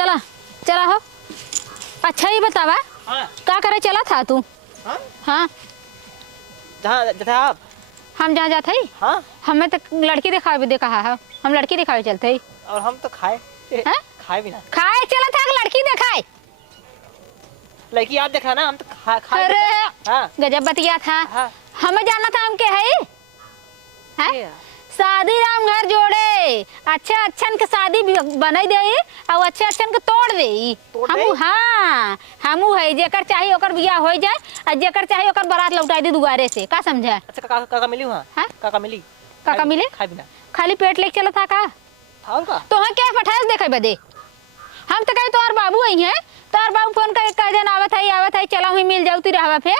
चला चला हो। अच्छा ही बतावा हाँ का करे चला था तू? हाँ हाँ जहाँ जैसे आप हम जहाँ जाते ही हाँ हमें तो लड़की दिखावे दे कहा है, हम लड़की दिखावे चलते ही। और हम तो खाए हैं? खाए भी ना खाए चला था कि लड़की दिखाए? लड़की आप देखा ना हम तो खाए अरे हाँ गजब बतिया था। हाँ हमें जाना था हम के है ये शादी राम घर जोड़े अच्छे अच्छन के शादी बनाई दे और अच्छे अच्छन के तोड़ दे। तोड़ हम दे? हाँ हमू है जेकर चाहिए ओकर बियाह हो जाए और जेकर चाहिए ओकर बारात लौटाई दे दुबारे से का समझा? अच्छा काका मिली वहाँ हाँ? काका मिली काका मिले खाए भी ना खाली पेट लेके चला था का? और का तो हाँ क्या पठास देखे बदे हम तो कहे तोहर बाबू आई हैं, तोहर बाबू फोन करके कह देना आवत है चला हुई मिल जाऊ तू रहवा फिर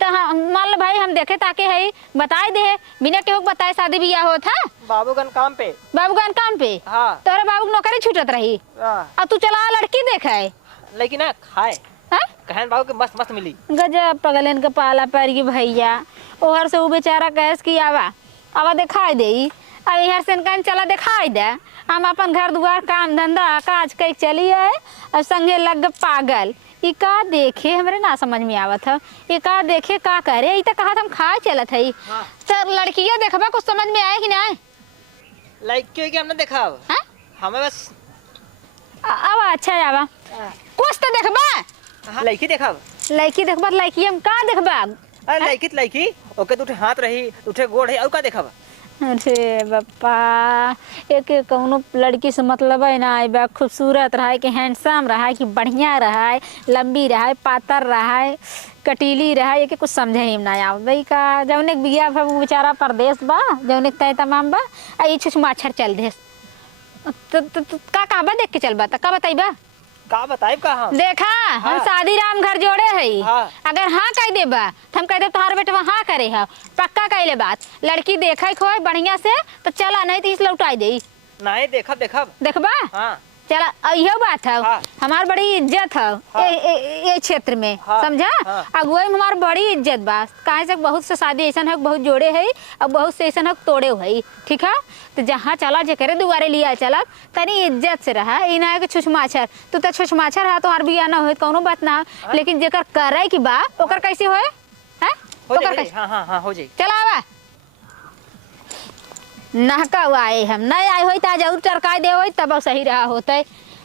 तो हाँ मान लो भाई हम देखे ताके है बताए दे बिना केहू बताए शादी बियाह हो था। बाबूगन काम पे बाबूगन काम पे हाँ तोहरे बाबू नौकरी छूटत रही हाँ और तू चला लड़की देखे लेकिन ना खाए कहन बाबू के मस्त मस्त मिली। गजब पगलन के पाला पर भैया ओहर से वो बेचारा कैस की आवा दिखाई दे अब इहर से कन चला दिखाई दे हम अपन घर दुआर काम धंधा काज कई चली है और संगे लग पागल ई का देखे हमरे ना समझ में आवत है ये का देखे का करे ई तो कहा हम खाए चलत है हाँ। सर लड़कियां देखबा कुछ समझ में आए कि ना? लड़की के हमने देखा अब हाँ? हमें बस आवा अच्छा आवा कुछ तो देखबा लड़की देखा अब लड़की देखबा लड़की हम का देखबा? अरे लड़की तो लड़की ओके दूठे हाथ रही दूठे गोड़ है और का देखा अरे बापा एक कौनो लड़की से मतलब है ना बा खूबसूरत रहा है कि हैंडसम रहा है कि बढ़िया रहा है लंबी रहा है पातर रहा है कटीली रहा है ये कुछ समझे ही ना आव भाई का जौन बिया वो बेचारा परदेश बा जौन तय तमाम बा आ ये छुछ माछर चल देस तो का कहबा देख के चलबा त का बताइबा का बताइब का हम देखा हम शादी राम घर जोड़े है हाँ। अगर हाँ कह देबा तो हम कह दे तुम्हारे बेटवा हाँ करे है पक्का कहले बात लड़की देखे खोए बढ़िया से तो चला नहीं तो इस लौटाई दे नहीं देखब देखब देखबा हाँ चला यही बात है हाँ। हमार बड़ी इज्जत है हाँ। ये क्षेत्र में हाँ। समझा हाँ। अगुवाई में हमार बड़ी इज्जत बा काहे से बहुत से शादी ऐसा है बहुत जोड़े है और बहुत से ऐसा है तोड़े है ठीक है तो जहाँ चला जेकरे दुआरे लिया चला तनी इज्जत से रहा ई ना है कि छुछमाछर तू तो छुछमाछर है तोहार बिया ना हो कोनो बात ना लेकिन जेकर करे की बा ओकर कैसे होए हैं हो ओकर जाए कैसे हाँ हाँ हाँ हो जाए चला आवा नहका आए हम नहीं आए होई ता जरूर चरकाई दे होई तब सही रहा होते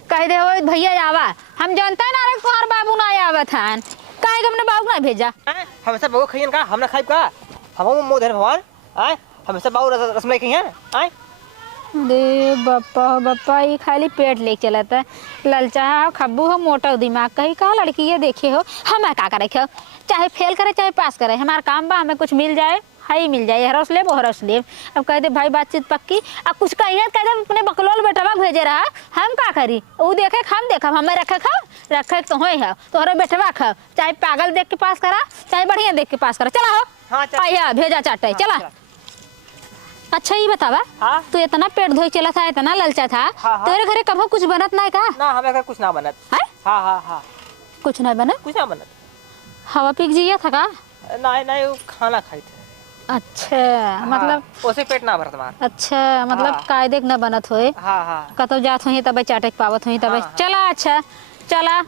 कह दे होई भैया आवा हम जानता ना रे तोहार बाबू ना आवत हन काहे हमने बाबू ना भेजा हमेशा बाबू खइयन का हमने खाइब का हम मोह धन भगवान आए हमेशा बाबू रसमलाई खइयन आए अरे बापा ये खाली पेट ले चलता ललचा खब्बू हो मोटा दिमाग कहीं कहा लड़की ये देखे हो हमें का करे हो चाहे फेल करे चाहे पास करे हमारा काम बा हमें कुछ मिल जाए हाई मिल जाए हरस ले वो हरस ले अब कह दे भाई बातचीत पक्की अब कुछ कहिए कह दे अपने बकलोल बेटवा भेजे रहा हम का करी वो देखे हम देखब हमें रखे तो हो तोहरे बेटवा खा चाहे पागल देख के पास करा चाहे बढ़िया देख के पास करा चला हो हाँ आया भेजा चाटे चला अच्छा ही बतावा हाँ? तू इतना पेट धोई चला था इतना ललचा था हाँ। तेरे घरे कभी कुछ बनत ना का? ना हमें का कुछ ना बनत है हाँ हाँ हाँ कुछ नहीं बनत कुछ ना बनत हवा पीक जिया था का? नहीं नहीं वो खाना खाई थे अच्छा मतलब उसे पेट ना भरत मार अच्छा मतलब हाँ। कायदे न बनत होए हाँ हाँ कतो जात हुई तब चाटे पावत हुई तब हाँ। चला अच्छा चला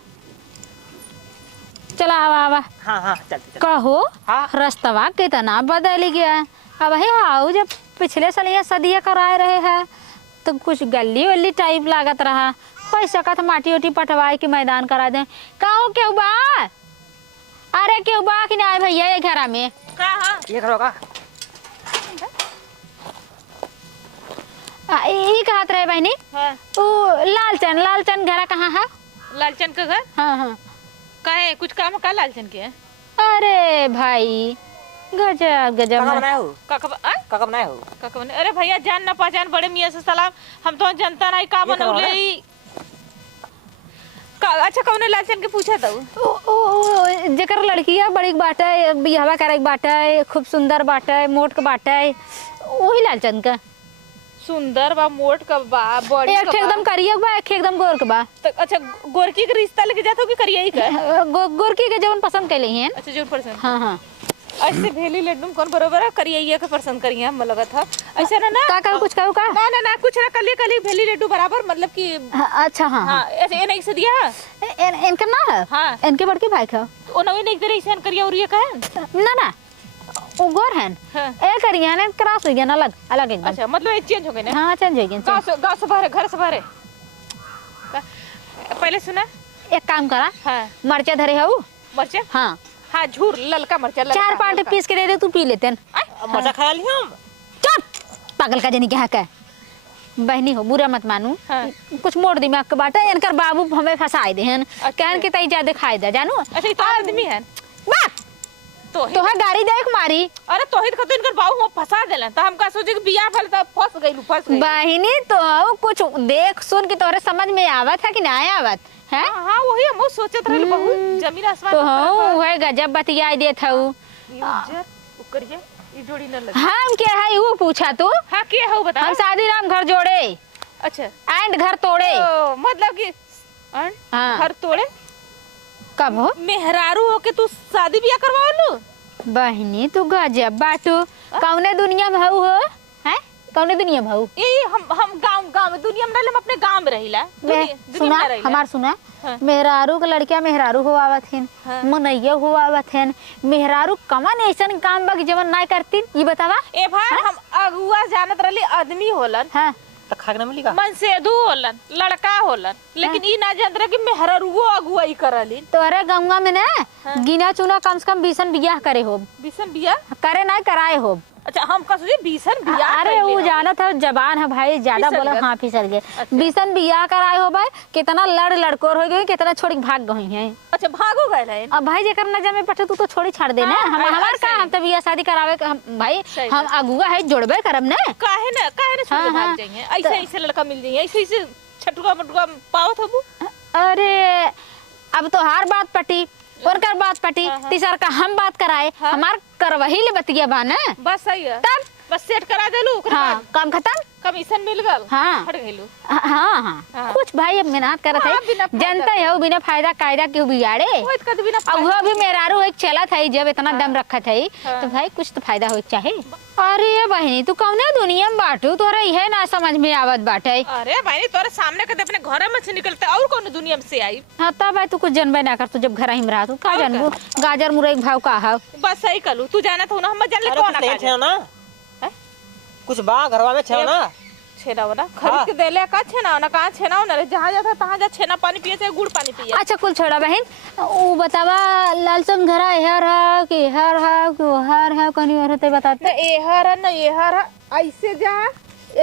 चला आवा हाँ हाँ चलते कहो हाँ। रास्तवा कितना बदल गया अब है आओ जब पिछले साल यहाँ सदिया कराए रहे हैं तो कुछ गली वल्ली टाइप लागत रहा हो सकत माटी उटी पटवाए के मैदान करा दे कहो क्यों बा अरे क्यों बा कि ना भैया ये घरा में ये करो का ये कहत रहे बहनी हाँ। वो लालचंद घरा कहाँ है? लालचंद का घर हाँ हाँ काहे कुछ काम का लालचंद के है? अरे भाई गजब गजब काका बनाए हो काका बनाए हो काका बने अरे भैया जान ना पहचान बड़े मियाँ से सलाम हम तो जनता नहीं का बनौले अच्छा कौन लालचंद के पूछा था ओ जेकर लड़किया बड़ी बाटे बिहवा करे बाटे खूब सुंदर बाटे मोट के बाटे वही लालचंद का सुंदर बा मोट का बा बड़ी एक एकदम करिया बा एक एकदम गोर के बा तो अच्छा गोरकी के रिश्ता लेके जाते हो कि करिया ही का गोरकी के जवन पसंद कैले हैं अच्छा जो पसंद हाँ हाँ ऐसे भेली लड्डू कौन बरोबर है करिया के पसंद करिए हम लगा था ऐसा ना का कुछ कहू का ना कुछ ना कली भेली लड्डू बराबर मतलब कि अच्छा हाँ हाँ अच्छा ये नहीं से दिया इनका ना है हाँ इनके बड़के भाई का ओ नवी नहीं दे ऐसे करिया और ये कहे ना ना वो गोर है हाँ। ए करिया ने क्रॉस हो गया ना अलग अलग एकदम अच्छा मतलब ये चेंज हो गए ना हाँ चेंज हो गया गाँव से बाहर घर से बाहर पहले सुना एक काम करा हाँ मरचा धरे है वो मरचा हाँ हाँ झूर ललका मरचा 4 पार्ट पीस के दे दे तू पी लेते हैं मजा खा ली हम चुप पागल का जनी क्या है बहनी हो बुरा मत मानू हाँ। कुछ मोड़ दिमाग के बाटे इनकर बाबू हमें फंसाए दे हैं कहन के तई ज्यादा खाए दे जानू अच्छा ये तो आदमी है बात तो है गाड़ी देख मारी अरे तोहिद खतो इनकर बाबू हम फंसा देलन त हम का सोचे कि बियाह भल त फंस गइलू बहनी तो कुछ देख सुन के तोरे समझ में आवत है कि ना आवत है हां वही हम सोचत रहल बहुत जमीन आसमान तो हो है गजब बतियाई देत हूं ये उज्जर उकरिए ई जोड़ी न लगे हम क्या है वो पूछा तू हां के हो बता हम शादी राम घर जोड़े अच्छा एंड घर तोड़े तो मतलब कि हाँ। घर तोड़े कब हो मेहरारू हो के तू शादी बियाह करवावलू बहनी तू गजब बाटू कौने दुनिया में हऊ हो हैं कौने दुनिया में हऊ ये हम गांव में दुनिया में रहले हम अपने गांव में रहिला सुना हमार सुना हाँ। मेहरारू के लड़किया मेहरारू हो आवत हैं हाँ। मनैया हो आवत हैं मेहरारू कमन ऐसन काम बा कि जवन ना करती ये बतावा ए भाई हम अगुआ जानत रहली आदमी होलन हां तो खाके ना मिली का मन से दू होलन लड़का होलन लेकिन ई ना जानत रहे कि मेहरारूओ अगुआई करली तोरे गंगा में ना गिना चुना कम से कम 20 बियाह करे हो बिसन बियाह करे ना कराए हो अच्छा हम का सोचे बीसन बियाह अरे वो जाना था जबान है भाई ज्यादा फिसल बोला गए। हाँ फिसल गए अच्छा। 20 बियाह कराए हो भाई कितना लड़कोर हो गई कितना छोड़ी भाग गई है अच्छा भागो गए है अब भाई जेकर नजर में पटे तू तो छोड़ी छाड़ दे ना हाँ, हम हाँ, हमार ऐसे का ही। हम तो बियाह शादी करावे के हम भाई सही हम अगुआ है जोड़बे करब ना काहे ना छोड़ हाँ, के भाग हाँ। जाइए ऐसे ऐसे लड़का मिल जाइए ऐसे ऐसे छटुआ मटुआ पावत हबू अरे अब तो हार बात पटी उनकर बात पटी हाँ, हाँ। तीसर का हम बात कराए हाँ। हमार करवही ले बतिया बा ना बस सही है तब बस सेट करा देलू ओकरा हाँ बाद काम खत्म कमीशन मिल गल हाँ। हट गइलू हाँ हाँ हाँ। कुछ भाई अब मेहनत करत हाँ, है बिना फायदा जनता है बिना फायदा कायदा क्यों बिगाड़े होइत कद बिना अब वो भी मेहरारू एक चला था जब इतना दम रखा था हाँ। तो भाई कुछ तो फायदा हो चाहे अरे बहनी तू कौने दुनिया में बाटू तोरा यह ना समझ में आवत बाटे अरे भाई तोरे सामने कदे अपने घर में से निकलते और कौन दुनिया में से आई हाँ तब भाई तू कुछ जनबे ना कर तू जब घर ही में रहा तू का और जानबू गाजर मुरई के भाव का है बस सही कलू तू जाना था ना हम जान ले अरे कौन कुछ नहीं आ छे ना हैं? कुछ बा घरवा में छे ना छेना वाला खरीद के देले का छेना ना कहां छेना ना रे जहां जाता तहां जा छेना पानी पिए से गुड़ पानी पिए अच्छा कुल छोड़ा बहन वो बतावा लालचंद घर हर है कि हर है कहीं और होते बताते ना एहर ना एहर ऐसे जा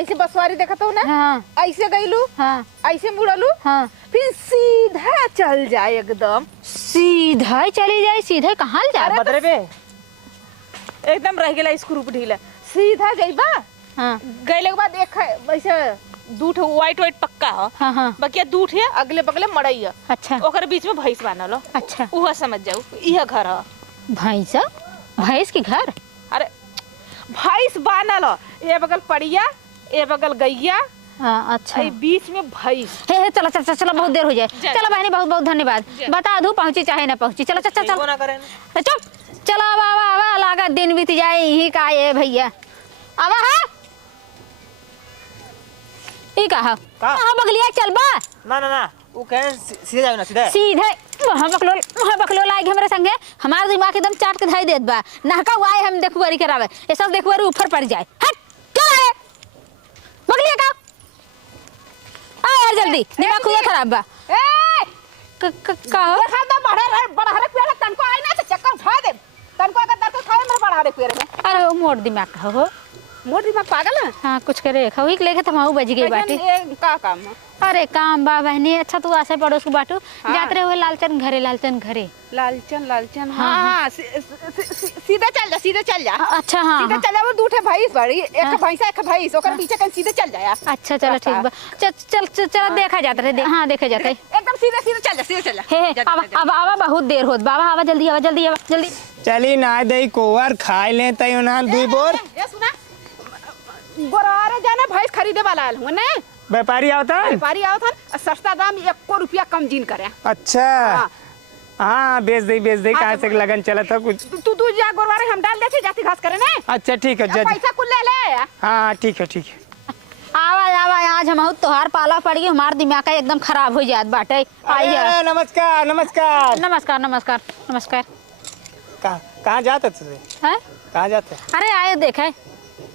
ऐसे बसवारी देखत हो ना हाँ ऐसे गइलू हाँ ऐसे मुड़लू हाँ फिर सीधा चल जाए एकदम सीधा चली जाए सीधे कहाँ जाए बदरे पे एकदम रह गेला स्क्रू ढीला सीधा जइबा हाँ गइले के बाद एक ऐसे दूठ व्हाइट पक्का ह हाँ हाँ बकिया दूठ है अगले बगले मड़ई है अच्छा ओकर बीच में भैंस बानल हो अच्छा उहा समझ जाऊ इह घर ह भैंस भैंस के घर अरे भैंस बानल हो ए बगल पड़िया ए बगल गैया हाँ अच्छा ए बीच में भैंस हे चलो चलो चलो बहुत देर हो जाए जा। चलो बहनी बहुत बहुत धन्यवाद जा। बता दूं पहुंची चाहे ना पहुंची चलो चल चल वो चल ना करे चुप चलो आवा आवा आवा लागा दिन बीत जाए यही का ये भैया आवा है ई कहा का? हां बगलिया चल बा ना ना ना वो कहे सीधे जाओ ना सीधे सीधे वहां बकलो लागे हमरे संगे हमार दिमाग एकदम चाट के धाई देत बा नहका वाए हम देखुआरी करावे ये सब देखुआरी ऊपर पड़ जाए हट चल आए बगलिया का आ यार जल्दी दिमाग खुदा खराब बा ए का हो देखा दा बड़ा रे पेड़ तनको आई ना से चक्कर उठा दे तनको अगर दर्द खाए मेरे बड़ा रे पेड़ में अरे वो मोड़ दिमाग का हो मोर दिमाग पागल है हाँ कुछ करे खाओ ही लेके तमाऊ बज गई बाटी ये का काम है अरे काम बा बहनी अच्छा तू आसे पड़ोस को बाटू जाते हुए लालचंद घरे लालचन हाँ सीधे चल जा सीधे चल जा अच्छा हाँ सीधे चल जा वो दूठे भैंस बड़ी एक भैंसा एक भैंस ओकर पीछे कहीं सीधे चल जाया अच्छा चलो ठीक बा चल चल चल चल देखा जाता रहे हाँ देखे जाते एकदम सीधे सीधे चल जा सीधे चल जा हे अब आवा बहुत देर होत बाबा आवा जल्दी आवा जल्दी आवा जल्दी चली ना दई कोवर खाए ले तई ना दुई बोर ए सुना गोरारे जाने भैंस खरीदे वाला आयल हूं ने व्यापारी आवता व्यापारी आओ था सस्ता दाम 1 रुपया कम जीन करे अच्छा हाँ बेच दे कहाँ से लगन चला था कुछ तू जा गोरवारे हम डाल देते जाती घास करे ने अच्छा ठीक है जज पैसा कुल ले ले हाँ ठीक है आवा आवा आज हम तोहार पाला पड़ गई, हमार दिमाग एकदम खराब हो जात बाटे। आइए। अरे, नमस्कार नमस्कार। नमस्कार नमस्कार नमस्कार। कहाँ जाते थे? हैं? कहाँ जाते? अरे आए देखे।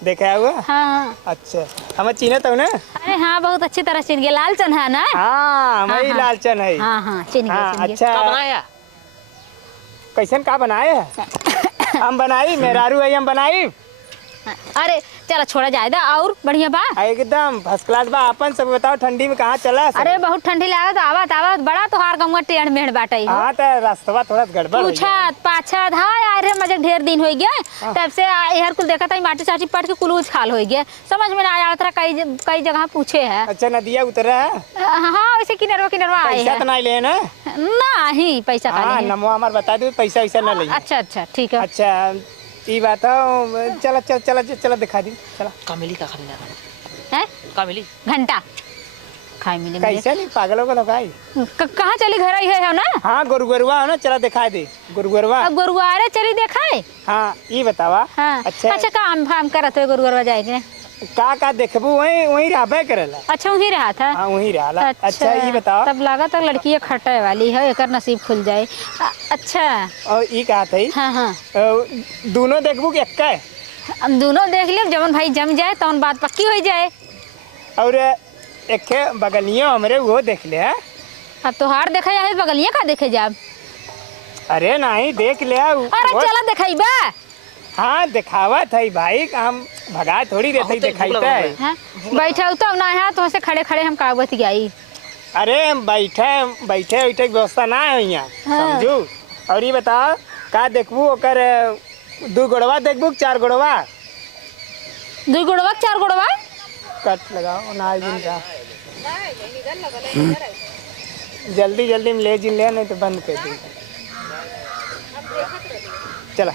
देखा हुआ? हाँ। अच्छा, हमें चिन्ह तो ना? अरे हाँ, बहुत अच्छी तरह चिन गया। लालचंद है ना? हाँ, मैं हाँ। लालचंद है। हाँ हाँ, चिन गया। हाँ, चिन गया। अच्छा। का बनाया? कैसन का बनाए है? हम बनाई, मेहरारू है हम बनाई। अरे चलो छोड़ा जायदा और बढ़िया बा। एकदम फर्स्ट क्लास बा। अपन सब बताओ, ठंडी में कहाँ चला? अरे बहुत ठंडी लागत, आवत आवत बड़ा तोहार गंगा टेढ़ मेढ़ बाटे। हाँ तो रास्ता थोड़ा गड़बड़ हो गया। पूछत पाछत हाँ यार रे, मजे ढेर दिन हो गया तब से यार कुल देखा था माटी साटी पट के कुल खाल हो गया, समझ में ना आया था। कई जगह पूछे है। अच्छा, नदिया उतरा है? हाँ वैसे किनरवा आए पैसा हैं। तो नहीं ले ना? नहीं पैसा हाँ, खाली है। नमो हमार बता दो, पैसा वैसा ना ले। अच्छा अच्छा ठीक है। अच्छा, ये बताओ, चला चल चला चला दिखा दी, चला। का मिली का खाली ना? हैं? का मिली? घंटा खाई मिले मुझे। कैसे नहीं पागलों को लगाई? कहाँ चली घर आई है ना? हाँ, गुरुगरुआ है ना, चला दिखा दे गुरुगरुआ। अब गुरुवारे चली देखाए। हाँ, ये बतावा। हाँ अच्छा अच्छा, काम फाम करत हो गुरुवार जाएंगे। का देखबू वही वही रहबे करेला। अच्छा वही रहा था। हाँ, वही रहला। अच्छा, ये बताओ। तब लगा तो लड़की खटे वाली है, एकर नसीब खुल जाए। अच्छा। और ये कहा था? हाँ हाँ, दोनों देखबू कि एक्का है? हम दोनों देख ले, जवन भाई जम जाए तो बात पक्की हो जाए। और एक बगलियों हमरे वो देख ले। अब तोहार देखा जाए, बगलिया का देखे जाब? अरे नहीं, देख ले। अरे चला दिखाई बा। हाँ, दिखावा था भाई, हम भगा थोड़ी रहते दिखाईता है। हाँ? बैठा तो ना है तो से खड़े खड़े हम कागज गई। अरे बैठे बैठे बैठे की व्यवस्था ना है यहाँ। हाँ। समझू। और ये बताओ, का देखबू ओकर 2 गोड़वा देखबू 4 गोड़वा? 2 गोड़वा 4 गोड़वा? कट लगाओ ना जिनका। जल्दी जल्दी में ले जिन ले, नहीं तो बंद कर दी। चला।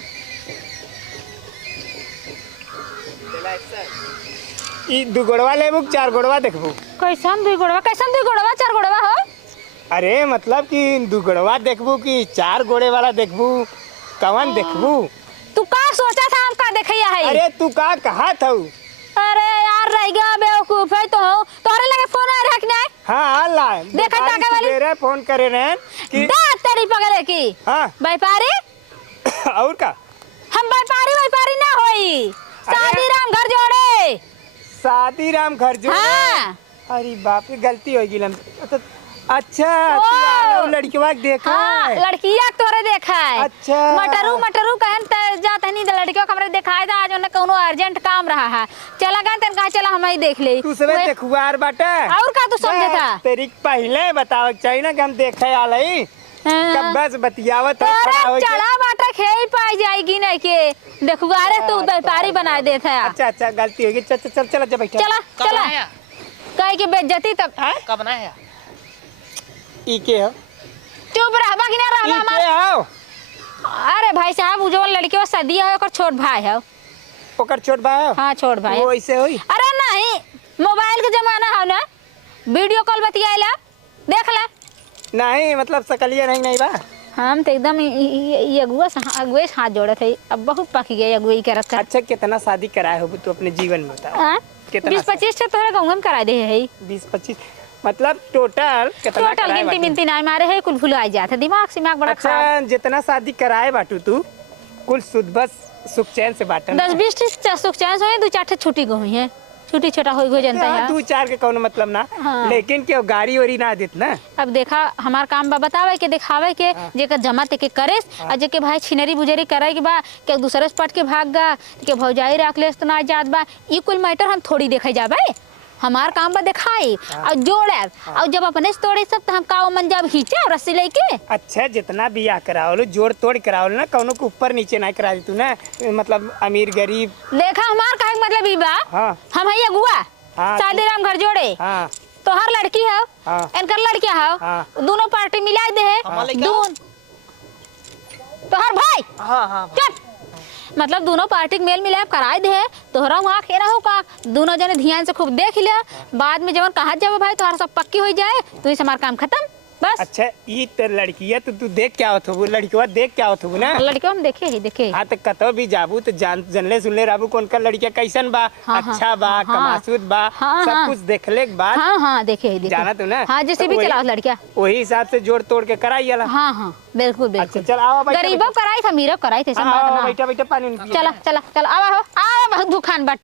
ई 2 गोड़वा लेबू 4 गोड़वा देखबू? कैसन 2 गोड़वा? कैसन 2 गोड़वा 4 गोड़वा हो? अरे मतलब कि 2 गोड़वा देखबू कि 4 गोड़े वाला देखबू? कवन देखबू? तू का सोचा था हम का देखैया है? अरे तू का कहा था? अरे यार रह गया बेवकूफ है तो हो। तोहरे लगे फोन आ रहा कि नहीं? हाँ, ला देखा ताके वाली? सवेरे फोन करे रहे कि दांत तेरी पगले की। हाँ। व्यापारी? और का? हम व्यापारी ना होई। शादी राम घर जोड़े। शादी राम घर जोड़े? हाँ। अरे बाप रे, गलती हो गई। अच्छा, ओ। तू लड़किया के देखा हाँ, है? लड़किया तोरे देखा है। अच्छा। मटरू कहन जात नहीं लड़कियों को हमरे दिखाए था। आज उन्हें कोनो अर्जेंट काम रहा है, चला गए तन कहा चला हम ही देख ले। तू सबे देखुआर बाटे। और का तू समझे था? तेरी पहले बतावे चाहिए ना कि हम देखे आलई। कब बस बतियावत है, खड़ा हो तोरे के। चला बाटा खेई पाई जाएगी नहीं के देखुआ रे, तू व्यापारी बना देता है। अच्छा अच्छा, गलती होगी। चल चल चल जा बैठा। चला का चला, बनाया? कहे की बेइज्जती तब। का बनाया? ई के हो? चुप रहबा कि ना रहबा ई हमार? के हो? अरे भाई साहब, वो जो लड़की वो सदी है ओकर छोट भाई है। ओकर छोट भाई हो? हाँ छोट भाई। वो ऐसे होई? अरे नहीं, मोबाइल के जमाना है ना, वीडियो कॉल बतियाला देख ले। नहीं मतलब सकलिया नहीं बा। हम तो एकदम अगुए हाथ जोड़े थे, अब बहुत पक गए अगुए करत कर। अच्छा, कितना शादी कराए हो तू अपने जीवन में बता? कितना? 20-25 तोहरे गाँव में करा दे है। 20-25 मतलब टोटल कितना टोटल कराए गिनती बाटू? मिनती ना मारे है, कुल भुला जाते, दिमाग बड़ा खराब। अच्छा, जितना शादी कराए बाटू तू कुल सुध बस सुख चैन से बाटन? 10-20 सुख चैन से 2-4 छुट्टी गई है, छुट्टी छोटा हो जनता है। 2-4 के कौन मतलब ना। हाँ। लेकिन क्यों गाड़ी वाड़ी ना देत ना? अब देखा हमार काम बा बतावे के दिखावे के, जेकर जमा ते के करे और जेके भाई छिनरी बुजरी करे के बा के दूसरे से पट के भाग गा के भौजाई रख ले तो ना जात बा। ई कुल मैटर हम थोड़ी देखे जाबे, हमार काम बा दिखाई और जोड़े। और जब अपने से तोड़े सब तो हम काओ मन जब खींचे और रस्सी लेके। अच्छा, जितना बियाह करावलो जोड़ तोड़ करावलो ना, कौनो के ऊपर नीचे ना करा दी तू ना, मतलब अमीर गरीब। देखा हमार काहे के मतलब ई बा, हाँ। हम है अगुआ। हाँ, शादी राम घर जोड़े। हाँ तो हर लड़की है, हाँ। इनकर लड़कियां है, हाँ। दोनों पार्टी मिला दे है। हमार लड़का? दोन तो हर भाई हाँ। चुप, मतलब दोनों पार्टी के मेल मिलाप कराए दे है। तोहरा वहाँ खेरा हो का, दोनों जने ध्यान से खूब देख लिया, बाद में जब कहा जाबे भाई तोहरा सब पक्की हो जाए तो इस हमार काम खत्म। बस अच्छा ई तो लड़किया तो तू देख क्या होत हो लड़किया देख क्या होत हो ना। लड़के हम देखे ही देखे। हाँ तो कतो भी जाबू तो जानले सुनले रहबू कौन का लड़किया कैसन बा, हाँ, अच्छा बा, हाँ, कमासुद बा, हाँ, सब हाँ। कुछ देखले के बाद हाँ हाँ देखे ही देखे। जाना तू ना। हाँ जैसे तो भी वही- चलाओ लड़किया। वही हिसाब से जोड़ तोड़ के कराई जाला। हाँ हाँ बिल्कुल अच्छा बिल्कुल। चल आओ बैठा गरीबों कराई था, अमीरों कराई थे, हाँ, संभाल बैठा बैठा पानी चला चला चला आवा हो आवा बहुत दुकान बट